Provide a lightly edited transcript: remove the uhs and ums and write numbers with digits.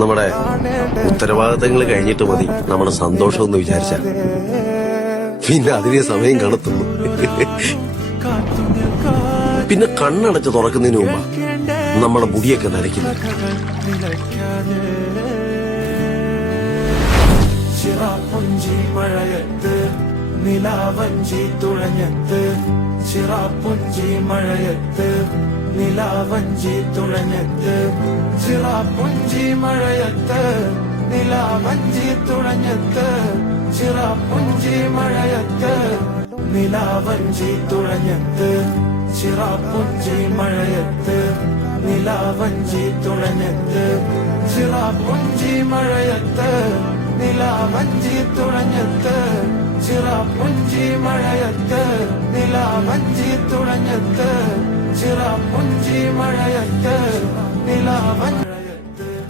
നമ്മുടെ ഉത്തരവാദിത്തങ്ങൾ കഴിഞ്ഞിട്ട് മതി നമ്മുടെ സന്തോഷം എന്ന് വിചാരിച്ച പിന്നെ അതിനെ സമയം കണ്ടെത്തുന്നു. പിന്നെ കണ്ണടച്ച് തുറക്കുന്നതിന് മുമ്പ് നമ്മുടെ മുടിയൊക്കെ നരയ്ക്കുന്നു. ചിറാപ്പുഞ്ചി മഴയത്ത് നിലാവഞ്ചി തുഴഞ്ഞത്ത്, ചിറാപ്പുഞ്ചി മഴയത്ത് നിലാവഞ്ചി തുഴഞ്ഞത്ത്, ചിറാപ്പുഞ്ചി മഴയത്ത് നിലാവഞ്ചി തുഴഞ്ഞത്ത്, ചിറാപ്പുഞ്ചി മഴയത്ത് നിലാവഞ്ചി തുഴഞ്ഞത്ത്, ചിറാപ്പുഞ്ചി മഴയത്ത് നിലാവഞ്ചി തുഴഞ്ഞത്ത്, ചിറാപ്പുഞ്ചി മഴയത്ത് നിലാവഞ്ചി തുഴഞ്ഞത്ത്, ചിറാപ്പുഞ്ചി മഴയത്ത് നിലാവഞ്ചി തുഴഞ്ഞത്ത്, ചിറാപ്പുഞ്ചി മഴയത്ത് നിലാവഞ്ചി